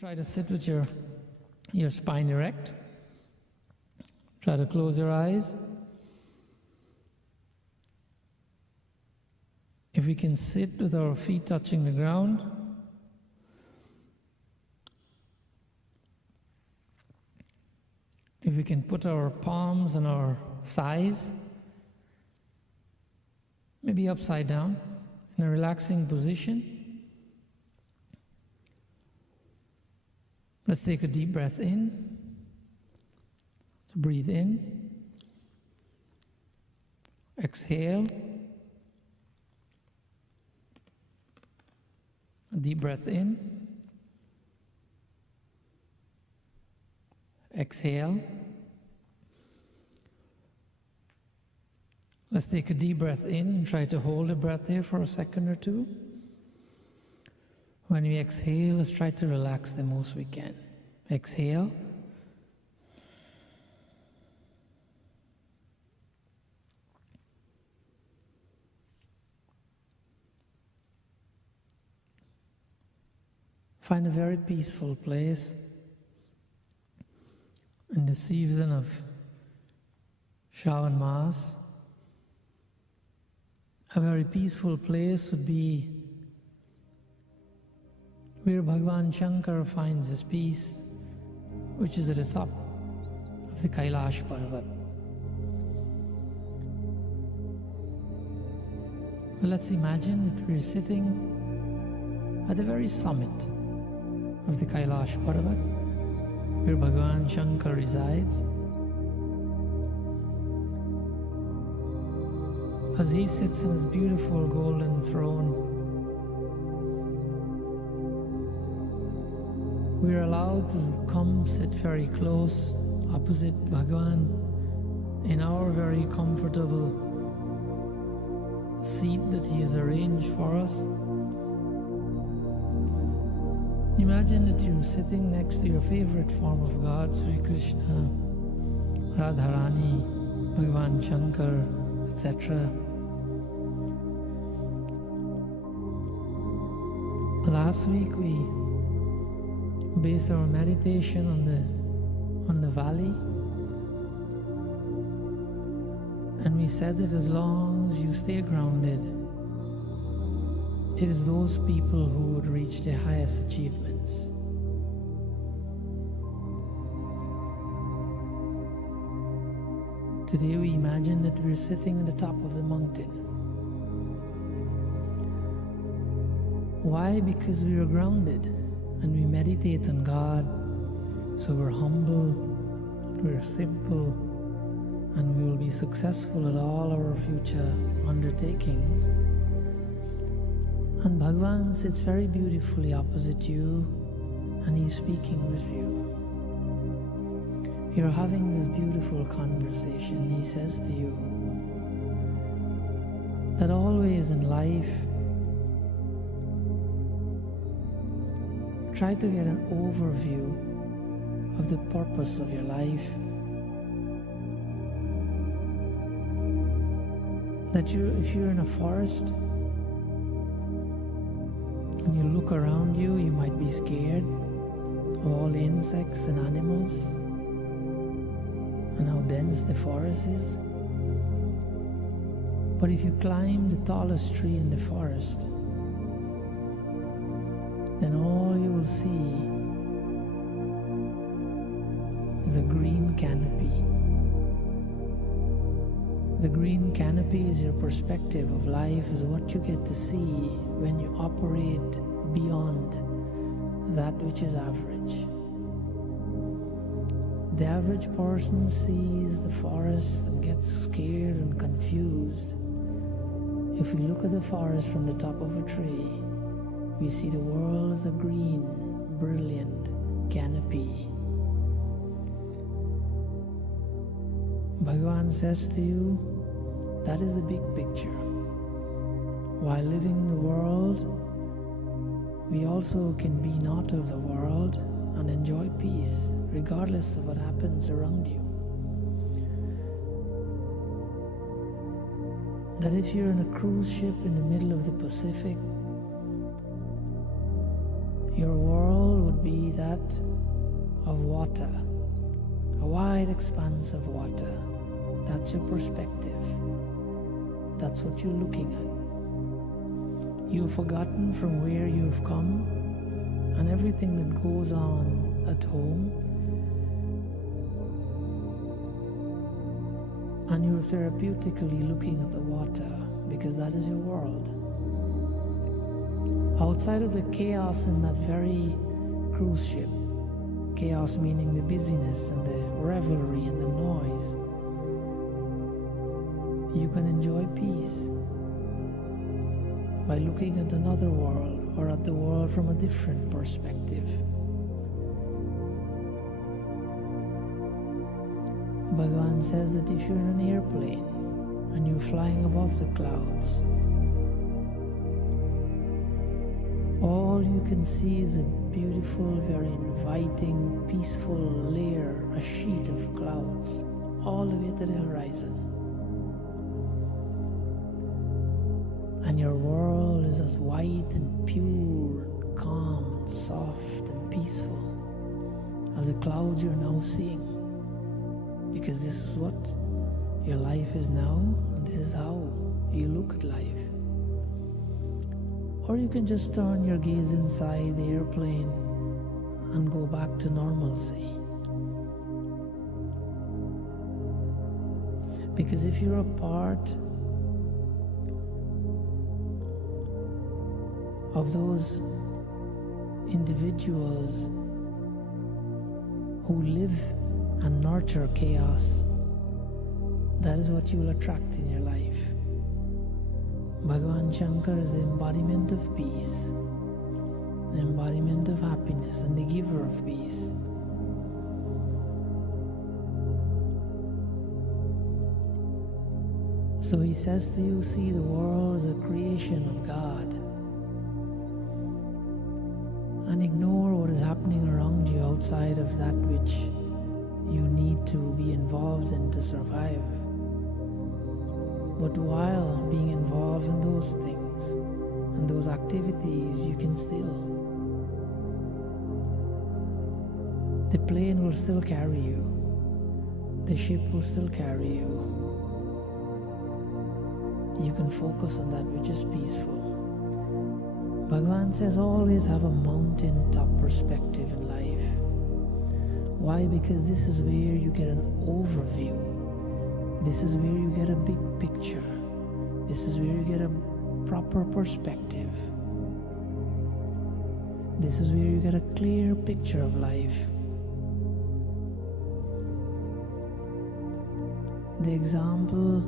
try to sit with your spine erect. Try to close your eyes. If we can sit with our feet touching the ground, if we can put our palms on our thighs, maybe upside down, in a relaxing position. Let's take a deep breath in. So breathe in. Exhale. A deep breath in. Exhale. Let's take a deep breath in and try to hold the breath there for a second or two. When we exhale, let's try to relax the most we can. Exhale. Find a very peaceful place in the season of Shravan Maas. A very peaceful place would be where Bhagavan Shankar finds his peace, which is at the top of the Kailash Parvat. So let's imagine that we're sitting at the very summit of the Kailash Parvat, where Bhagavan Shankar resides. As he sits on his beautiful golden throne, we are allowed to come sit very close opposite Bhagavan in our very comfortable seat that he has arranged for us. Imagine that you're sitting next to your favorite form of God, Sri Krishna, Radharani, Bhagavan Shankar, etc. Last week we based our meditation on the valley, and we said that as long as you stay grounded, it is those people who would reach their highest achievements. Today we imagine that we're sitting at the top of the mountain. Why? Because we are grounded and we meditate on God, so we're humble, we're simple, and we will be successful at all our future undertakings. And Bhagavan sits very beautifully opposite you, and he's speaking with you. You're having this beautiful conversation. He says to you that always in life, try to get an overview of the purpose of your life. That if you're in a forest and you look around you, you might be scared of all the insects and animals and how dense the forest is. But if you climb the tallest tree in the forest, then all you will see is a green canopy. The green canopy is your perspective of life, is what you get to see when you operate beyond that which is average. The average person sees the forest and gets scared and confused. If we look at the forest from the top of a tree, we see the world as a green, brilliant canopy. Bhagavan says to you, that is the big picture. While living in the world, we also can be not of the world and enjoy peace, regardless of what happens around you. That if you're in a cruise ship in the middle of the Pacific, your world would be that of water, a wide expanse of water. That's your perspective. That's what you're looking at. You've forgotten from where you've come and everything that goes on at home, and you're therapeutically looking at the water because that is your world. Outside of the chaos in that very cruise ship, chaos meaning the busyness and the revelry and the noise, you can enjoy peace by looking at another world or at the world from a different perspective. Bhagavan says that if you're in an airplane and you're flying above the clouds, all you can see is a beautiful, very inviting, peaceful layer, a sheet of clouds, all the way to the horizon. And your world is as white and pure, and calm, and soft, and peaceful as the clouds you're now seeing. Because this is what your life is now, and this is how you look at life. Or you can just turn your gaze inside the airplane and go back to normalcy. Because if you're a part of those individuals who live and nurture chaos, that is what you'll attract in your life. Bhagavan Shankar is the embodiment of peace, the embodiment of happiness, and the giver of peace. So he says to you, see the world as a creation of God, and ignore what is happening around you outside of that which you need to be involved in to survive. But while being involved in those things and those activities, you can still. The plane will still carry you. The ship will still carry you. You can focus on that which is peaceful. Bhagavan says always have a mountain-top perspective in life. Why? Because this is where you get an overview. This is where you get a big picture. This is where you get a proper perspective. This is where you get a clear picture of life. The example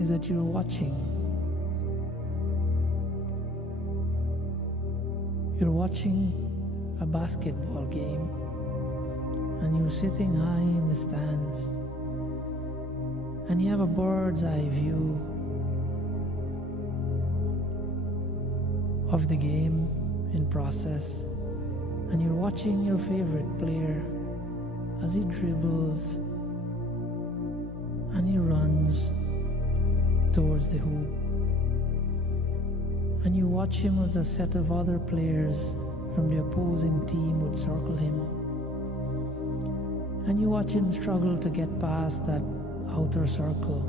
is that you're watching a basketball game, and you're sitting high in the stands, and you have a bird's eye view of the game in process, and you're watching your favorite player as he dribbles and he runs towards the hoop, and you watch him as a set of other players from the opposing team would circle him, and you watch him struggle to get past that outer circle.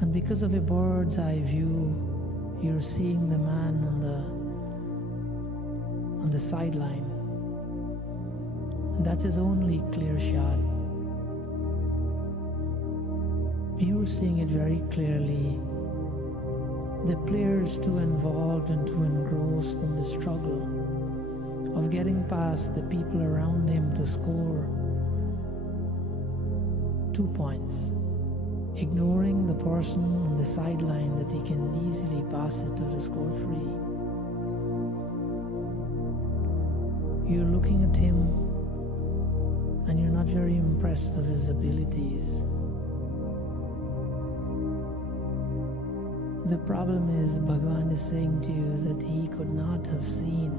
And because of a bird's eye view, you're seeing the man on the sideline, and that's his only clear shot. You're seeing it very clearly. The player's too involved and too engrossed in the struggle of getting past the people around him to score 2 points, ignoring the person on the sideline that he can easily pass it to score 3. You're looking at him and you're not very impressed of his abilities. The problem is, Bhagavan is saying to you, is that he could not have seen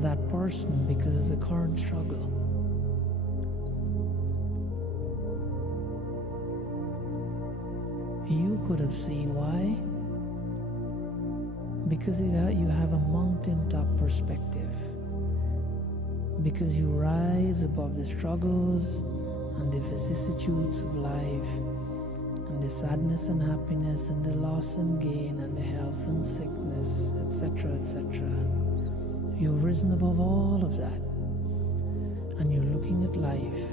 that person because of the current struggle. You could have seen. Why? because you have a mountaintop perspective, because you rise above the struggles and the vicissitudes of life, and the sadness and happiness, and the loss and gain, and the health and sickness, etc., etc. You've risen above all of that, and you're looking at life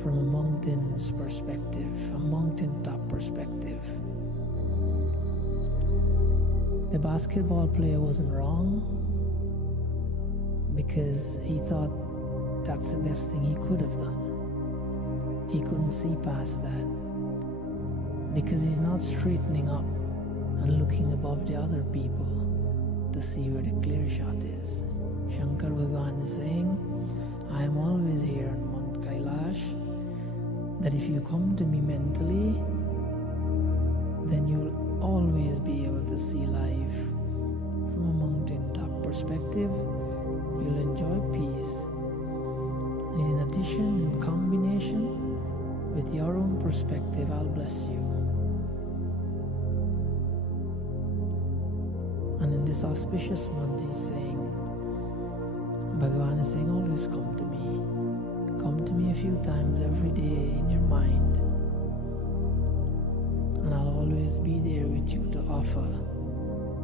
from a mountain's perspective, a mountaintop perspective. The basketball player wasn't wrong, because he thought that's the best thing he could have done. He couldn't see past that, because he's not straightening up and looking above the other people to see where the clear shot is. Shankar Bhagavan is saying, I am always here on Mount Kailash, that if you come to me mentally, then you'll always be able to see life from a mountaintop perspective. You'll enjoy peace. And in addition, in combination with your own perspective, I'll bless you. And in this auspicious month, he's saying, Bhagavan is saying, always come to me. Come to me a few times every day in your mind, and I'll always be there with you to offer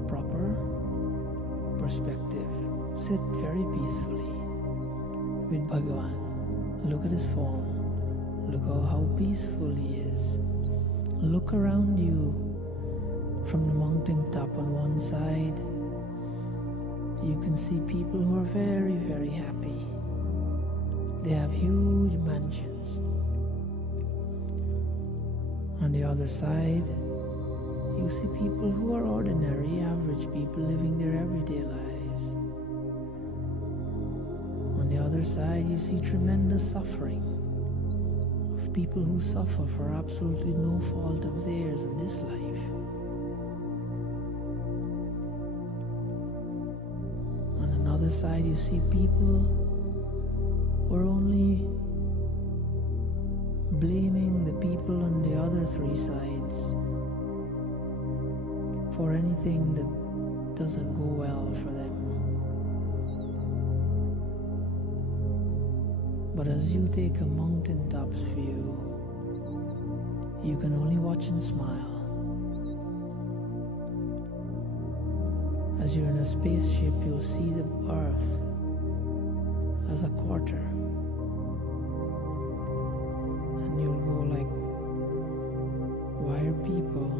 proper perspective. Sit very peacefully with Bhagavan. Look at his form. Look how peaceful he is. Look around you from the mountaintop on one side. You can see people who are very, very happy. They have huge mansions. On the other side, you see people who are ordinary, average people living their everyday lives. On the other side, you see tremendous suffering of people who suffer for absolutely no fault of theirs in this life. On another side, you see people who are only blaming the people on the other three sides for anything that doesn't go well for them. But as you take a mountaintop's view, you can only watch and smile. As you're in a spaceship, you'll see the earth as a quarter. And you'll go like, why are people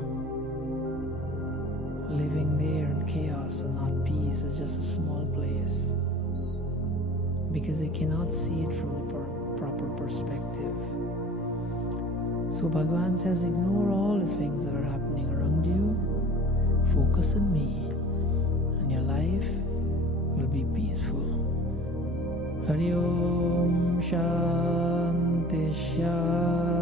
living there in chaos and not peace? It's just a small place. Because they cannot see it from the proper perspective. So Bhagavan says, ignore all the things that are happening around you. Focus on me, and your life will be peaceful. Hari Om Shanti Shanti.